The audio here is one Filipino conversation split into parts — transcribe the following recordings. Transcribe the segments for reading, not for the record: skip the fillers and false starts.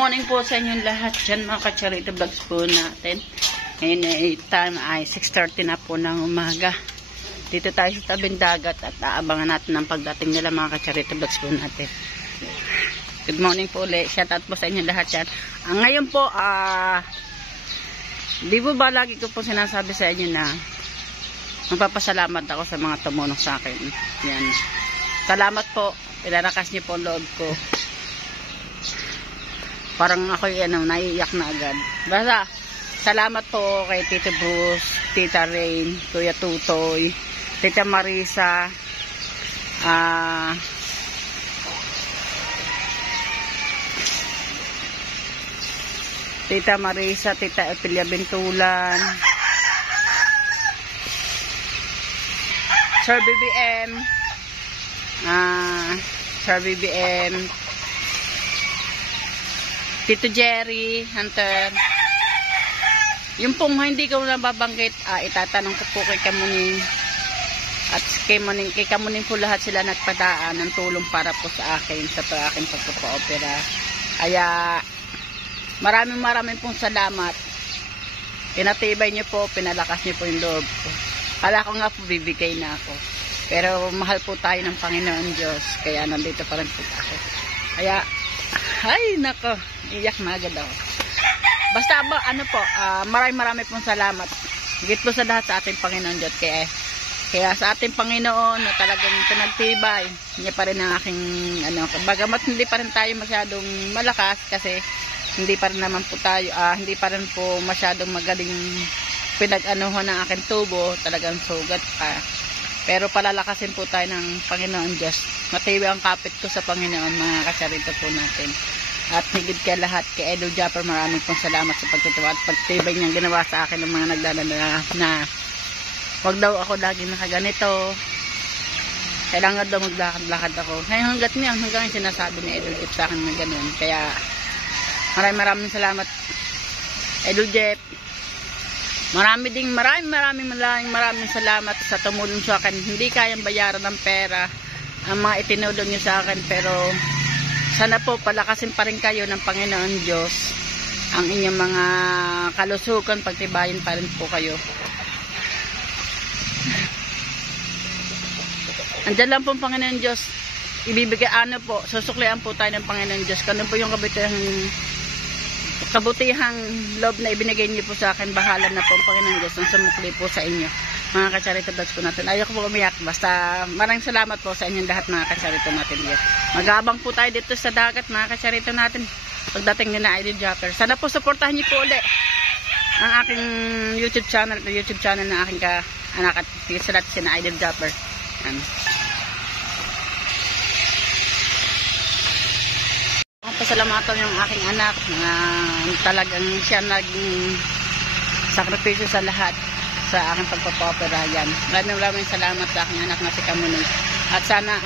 morning po sa inyong lahat dyan mga ka-charity vlogs po natin. Ngayon time ay 6:30 na po ng umaga. Dito tayo sa tabing dagat at aabangan natin ang pagdating nila mga ka-charity vlogs po natin. Good morning po ulit. Shout out po sa inyong lahat dyan. Ngayon po, di po ba lagi ko po sinasabi sa inyo na magpapasalamat ako sa mga tumulong sa akin. Yan. Salamat po. Pinarakas niyo po ang loob ko. Parang ako naiiyak na agad. Basta, salamat po kay Tito Bruce, Tita Rain, Kuya Tutoy, Tita Marisa, Tita Epilia Bintulan, Sir BBM, Tito Jerry Hunter. Yung pong hindi ko nababanggit, itatanong ko po kay Kamuning at kay Kamuning po lahat sila nagpadaan ng tulong para po sa akin sa aking pagpapa-opera. Kaya maraming pong salamat. Pinatibay niyo po, pinalakas niyo po yung loob ko. Kala ko nga po bibigay na ako. Pero mahal po tayo ng Panginoon Diyos. Kaya nandito pa rin po ako. Kaya, ay nako, iyak na agad ako. Basta ba, maraming pong salamat. Higit po sa lahat sa ating Panginoon Diyos. Kaya sa ating Panginoon na talagang pinagtibay niya pa rin ang aking, bagamat hindi pa rin tayo masyadong malakas kasi hindi pa rin naman po tayo, hindi pa rin po masyadong magaling pinag-anuhan ng aking tubo, talagang sugat pa. Pero palalakasin po tayo ng Panginoon Diyos. Matibay ang kapit ko sa Panginoon, mga kasarito po natin. At higit kay lahat, kay Idol Japper, maraming pong salamat sa pagtitiwala at pagtibay niyang ginawa sa akin ng mga nagdadala na wag daw ako lagi nakaganito. Kailangan daw maglakad-lakad ako. Ngayon hanggang sinasabi ni Idol Jeff sa akin na ganun. Kaya maraming salamat Idol Jeff. Maraming salamat sa tumulong sa akin. Hindi kayang bayaran ng pera ang mga itinulong niyo sa akin, pero sana po palakasin pa rin kayo ng Panginoon Diyos ang inyong mga kalusugan, pagtibayin pa rin po kayo. Andyan lang po ang Panginoon Diyos. Ibibigay susuklian po tayo ng Panginoon Diyos. Kano po yung kabutihang loob na ibinigay niyo po sa akin, bahala na po ang Panginoon Diyos ang sumukli po sa inyo, mga ka-charity vlogs po natin. Ayoko po umiyak, basta maraming salamat po sa inyong lahat, mga ka-charity natin. Mag-aabang po tayo dito sa dagat, mga ka-charity natin, pagdating nyo na Idol Japper. Sana po supportahan niyo po ulit ang aking YouTube channel na aking anak at salat si na Idol Japper. Pasalamatan yung aking anak na talagang siya nag-sakripisyo sa lahat sa aking pagpapopera yan. Maraming salamat sa aking anak na si Kamuning. At sana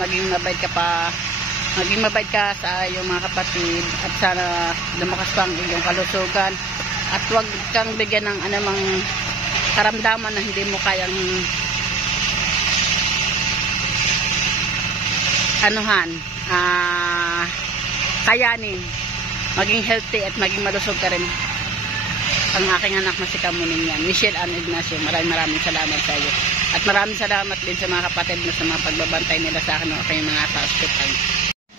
maging mabait ka sa iyong mga kapatid at sana lumakas pa ang iyong kalusugan at huwag kang bigyan ng anumang karamdaman na hindi mo kayang kayanin. Maging healthy at maging malusog ka rin. Ang aking anak na si Kamuning yan, Michelle Ann Ignacio. Maraming salamat sa iyo. At maraming salamat din sa mga kapatid mo sa mga pagbabantay nila sa akin o kayong mga sa hospital.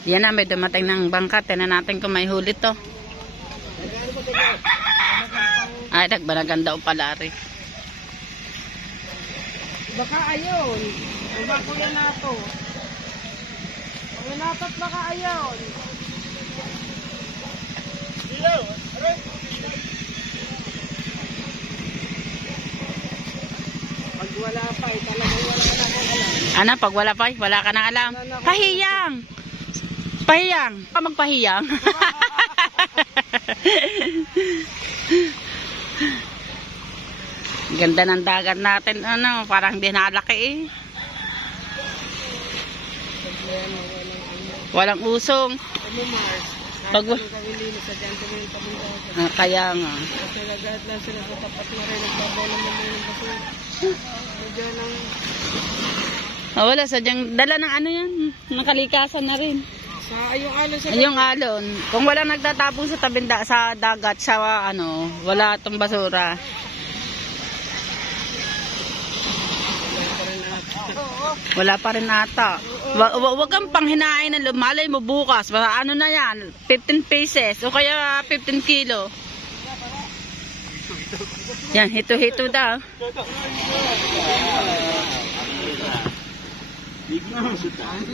Yan na, may dumating ng bangka. Tinan natin kung may huli to. Ay, nagbanaganda o pala rin. Baka ayon. Baka yan na to. Ang natat baka ayon. Pag wala pa, talagang wala na akong alam. Pag wala pa, wala ka nang alam. Pahiyang. Magpahiyang. Ganda ng dagat natin, parang hindi nalaki Walang usong. Kaya nga. Kasi lahat lang sila sa tapat na rin. Nagbabaw naman yung basura. Medyo lang. Wala, sadyang dala ng yan. Nakalikasan na rin. Yung alon sa Yung alon. Kung walang nagtatapon sa tabi sa dagat, sa ano, wala itong basura. Wala pa rin ata. Wag kang panghinain ng malay mo bukas. Ano na yan? 15 pesos o kaya 15 kilo. Yan, hito-hito daw.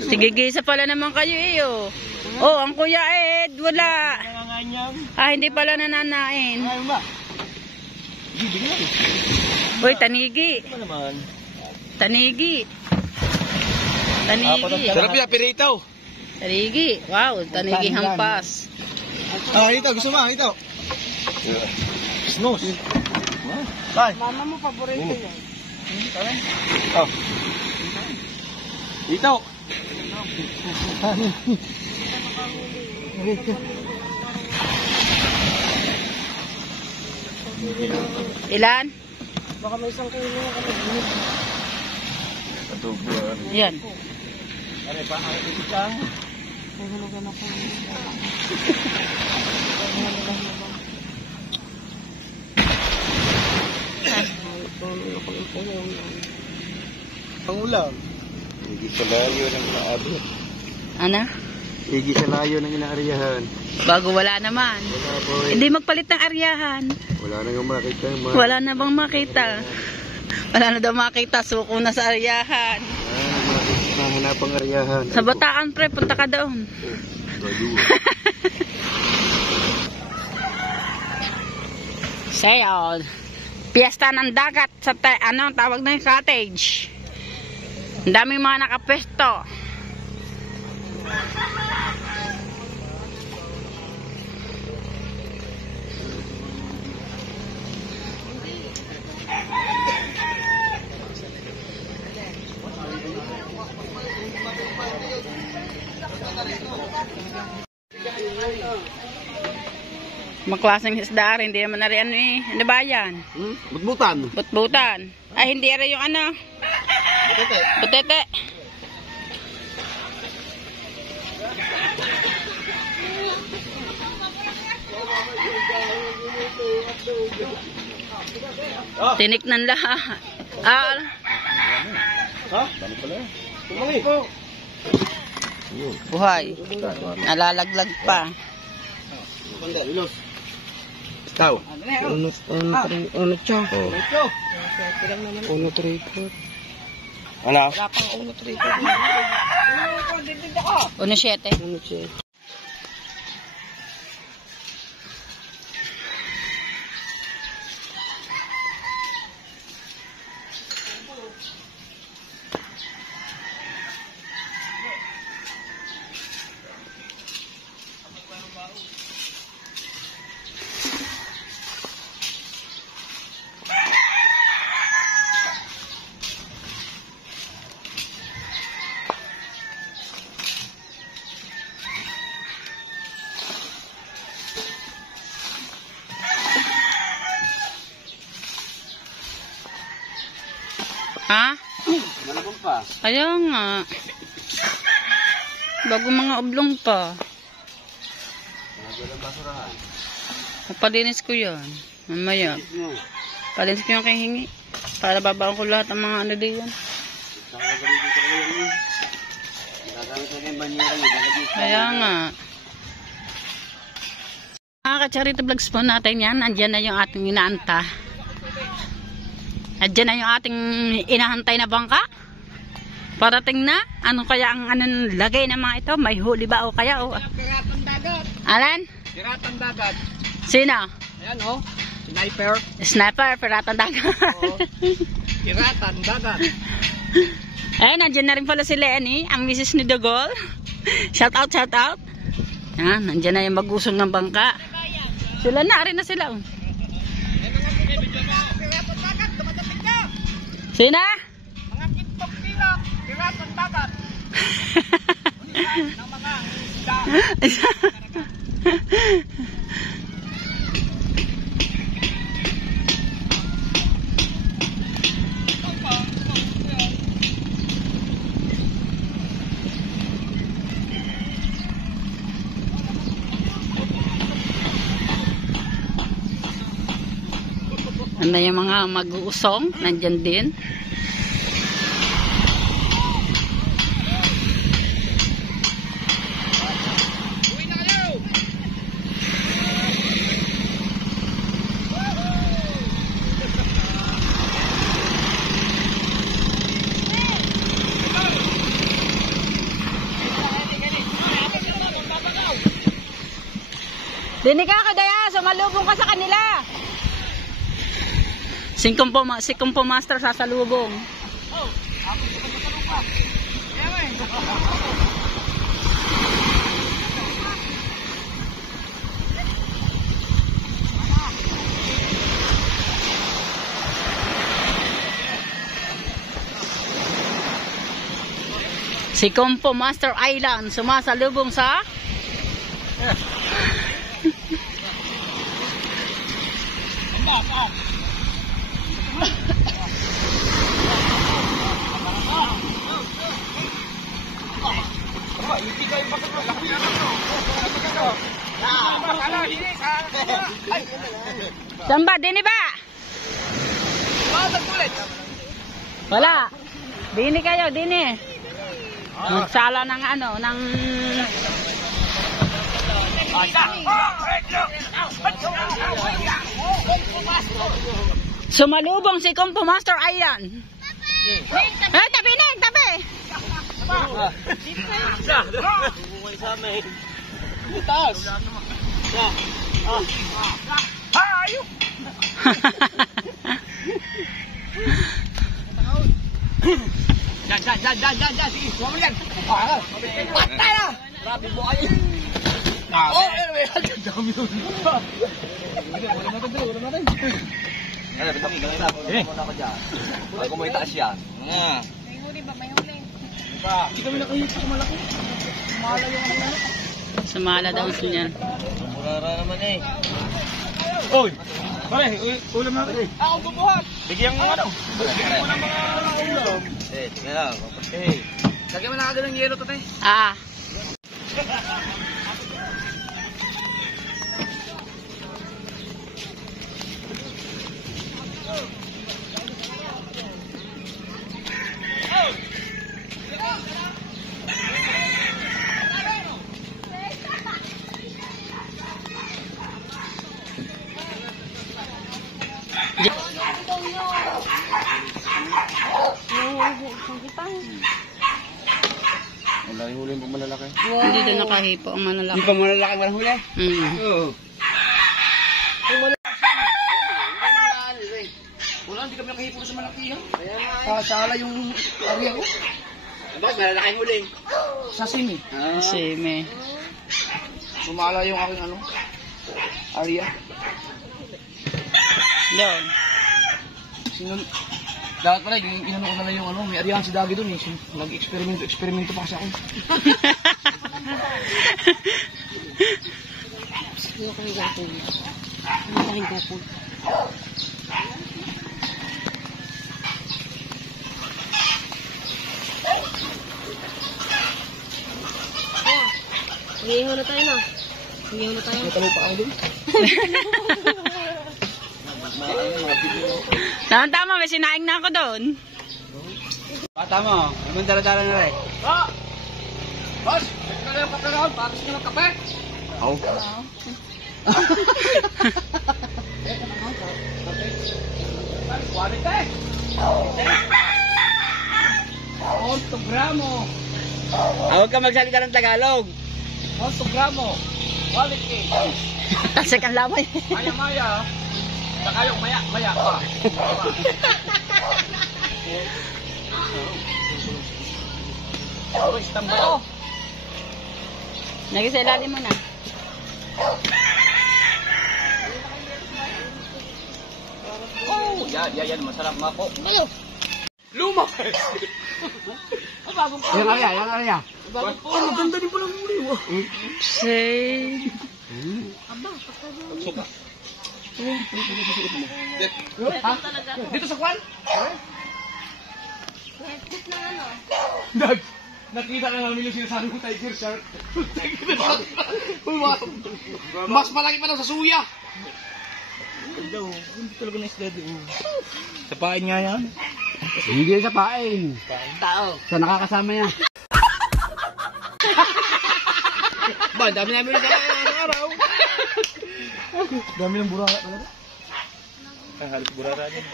Sige, gisa pala naman kayo eh, oh. Oh, ang Kuya Ed, wala. Hindi pala nananain. Uy, tanigi. Tanigi. Tanigi. Sarap yan, piritaw. Tanigi. Wow, tanigi hampas. Ito, gusto mo, ito. Snooze. Bye. Mama mo, paborito yan. Oh. Ito. Ilan? Baka may isang kilo na kami. Yan. Ano pa, ang itikang? May hulugan ako. Ang ulam. Higi sa layo ng inaabot. Ano? Higi sa layo ng inaaryahan. Bago wala naman. Wala po. Hindi magpalit ng aryahan. Wala na nga makita. Wala na bang makita? Wala na daw makita. Suko na sa aryahan. Nahanapang aryahan. Sa Bataan, pre. Punta ka doon. Sayo. Piyesta ng dagat sa ano tawag na yung cottage. Ang daming mga nakapesto. Maklaseng isda rin, hindi naman na rin ano eh. Ano ba yan? Butbutan. Butbutan. Ay, hindi rin yung ano. Butete. Butete. Tinik ng lahat. Ha? Dami pala. Tumangi. Buhay. Nalalaglag pa. Panda, ilos. Ikaw. Unot siya. Unot record. Ano? Wala pang unot record. Uno 7. Unot siya. Ha? Malabang pa. Kaya nga. Bago mga oblong pa. Papalinis ko yan. Mamaya. Palinis ko yung kahingi. Para babaon ko lahat ng mga ano diyan. Kaya nga. Mga ka-charity vlogs po natin yan. Andyan na yung ating inaanta. Andyan na yung ating inahantay na bangka. Parating na. Ano kaya ang anong lagay ng mga ito? May huli ba o kaya? O? Piratang dagat. Alan? Piratang dagat. Sino? Ayan o. Sniper. Sniper, piratang dagat. Oo. Piratang dagat. Eh, nandiyan na rin pala si Lenny, ang misis ni Dogol. Shout out, shout out. Yan, nandiyan na yung mag-usong ng bangka. Sila na, rin na sila. Oh. Sina? Mga kitpok pilak. Piratang dagat. Ng mga isda. Ano yung mga mag-uusong, nandyan din. Dinig ka kadaya, sumalubong ka sa kanila. Si Kumpo Master sasalubong. Si Kumpo Master Island sumasalubong sa Samba, dini ba? Wala. Dini kayo, dini. Magsala ng ano, ng sumalubong si Kumpo Master Island. Eh, tabi Ning, tabi. Bago mo itaas yan. May huli ba? May huli. Hindi kami nakahito sa malaki. Sumala yung ano. Sumala daw siya. Murara naman eh. Oy! Pare, ulam natin. Ako bubuhat. Bigyan mo ano? Bigyan mo ng mga ulam. Tingnan lang. Lagyan mo na agad ng yelo to, te. Ah. Wala yung huli yung malalaki. Hindi doon nakahipo ang malalaki. Hindi pa malalaki walang huli? Oo. Wala, hindi kami nakahipo sa malaki ha. Kasala yung area ko. Bakit malalaking huli? Sa simi. Sime. Sumala yung aking ano, area. Doon. Dapat pala, inano ko na lang yung ano, may arihan si Dagi doon eh. Nag-eksperimento pa kasi ako. Hindi ko yung gapon. Hindi ko yung gapon. Hihingo na tayo na. Hihingo na tayo. May talo pa ako doon. Tama, may sinaing na ako doon. Bata mo, naman dala-dala na rin. Boss! Ito na yung kape ron, patas ka ng kape. Oo. Quality! 8 gramo. Huwag ka magsalita ng Tagalog. 8 gramo. Quality. Tasik ang lamay. Maya-maya. Saka yung maya pa. Uy, tamba to. Nagisalalim mo na. Oh, yan, masarap nga po. Luma! Yan area. Oh, maganda din pala muli mo. Say. Suka. Dito sa kwan? Dag, nakita na namin yung sinasabi ko tiger shark. Mas malaki pa daw sa suya. Daw, hindi talaga na isda doon. Sapain nga yan. Hindi sa pain. Tao. Sa nakakasama niya. Ba, dami namin na araw. Dami ng burara talaga. Ay, halos burara din.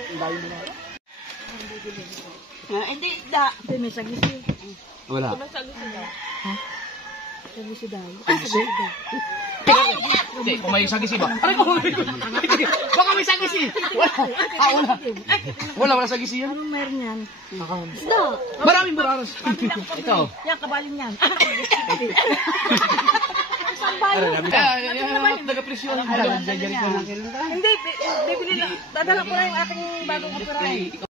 Hindi, da. May sagisi. Wala. Sagisi daw. Hindi, kung may sagisi ba? Aray ko! Baka may sagisi! Wala! Wala sagisi yan. Anong meron yan? Maraming buraras. Ito. Yan, kabaling yan. Taga-presyon. Hindi, bibili lang. Dadala ko lang yung aking bagong kapirahe.